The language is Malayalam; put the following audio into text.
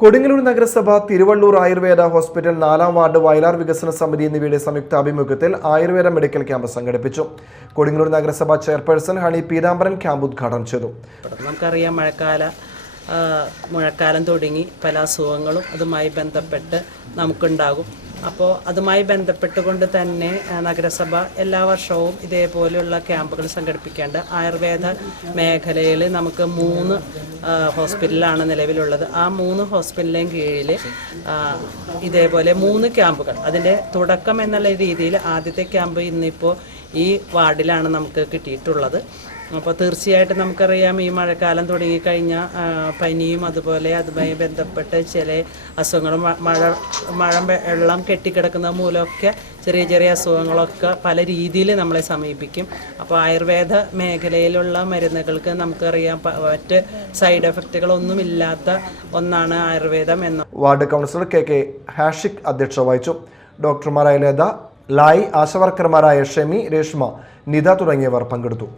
കൊടുങ്ങല്ലൂർ നഗരസഭ തിരുവള്ളൂർ ആയുർവേദ ഹോസ്പിറ്റൽ 4ാം വാർഡ് വയലാർ വികസന സമിതി എന്നിവയുടെ സംയുക്ത ആഭിമുഖ്യത്തിൽ ആയുർവേദ മെഡിക്കൽ ക്യാമ്പ് സംഘടിപ്പിച്ചു. കൊടുങ്ങല്ലൂർ നഗരസഭ ചെയർപേഴ്സൺ ഹണി പീതാംബരൻ ക്യാമ്പ് ഉദ്ഘാടനം ചെയ്തു. നമുക്കറിയാം മഴക്കാലം തുടങ്ങി പല അസുഖങ്ങളും അതുമായി ബന്ധപ്പെട്ട് നമുക്കുണ്ടാകും. അപ്പോൾ അതുമായി ബന്ധപ്പെട്ടുകൊണ്ട് തന്നെ നഗരസഭ എല്ലാ വർഷവും ഇതേപോലെയുള്ള ക്യാമ്പുകൾ സംഘടിപ്പിക്കേണ്ട. ആയുർവേദ മേഖലയിൽ നമുക്ക് 3 ഹോസ്പിറ്റലാണ് നിലവിലുള്ളത്. ആ 3 ഹോസ്പിറ്റലിൻ്റെയും കീഴിൽ ഇതേപോലെ 3 ക്യാമ്പുകൾ, അതിൻ്റെ തുടക്കം എന്നുള്ള രീതിയിൽ ആദ്യത്തെ ക്യാമ്പ് ഇന്നിപ്പോൾ ഈ വാർഡിലാണ് നമുക്ക് കിട്ടിയിട്ടുള്ളത്. അപ്പോൾ തീർച്ചയായിട്ടും നമുക്കറിയാം, ഈ മഴക്കാലം തുടങ്ങിക്കഴിഞ്ഞാൽ പനിയും അതുമായി ബന്ധപ്പെട്ട് ചില അസുഖങ്ങളും മഴ വെള്ളം കെട്ടിക്കിടക്കുന്ന മൂലമൊക്കെ ചെറിയ അസുഖങ്ങളൊക്കെ പല രീതിയിൽ നമ്മളെ സമീപിക്കും. അപ്പോൾ ആയുർവേദ മേഖലയിലുള്ള മരുന്നുകൾക്ക് നമുക്കറിയാം മറ്റ് സൈഡ് എഫക്റ്റുകളൊന്നുമില്ലാത്ത ഒന്നാണ് ആയുർവേദം എന്ന്. വാർഡ് കൗൺസിലർ കെ ഹാഷിഖ് അധ്യക്ഷത വഹിച്ചു. ഡോക്ടർമാരായ ലത, ലായി, ആശാവർക്കർമാരായ ഷെമി, രേഷ്മ, നിത തുടങ്ങിയവർ പങ്കെടുത്തു.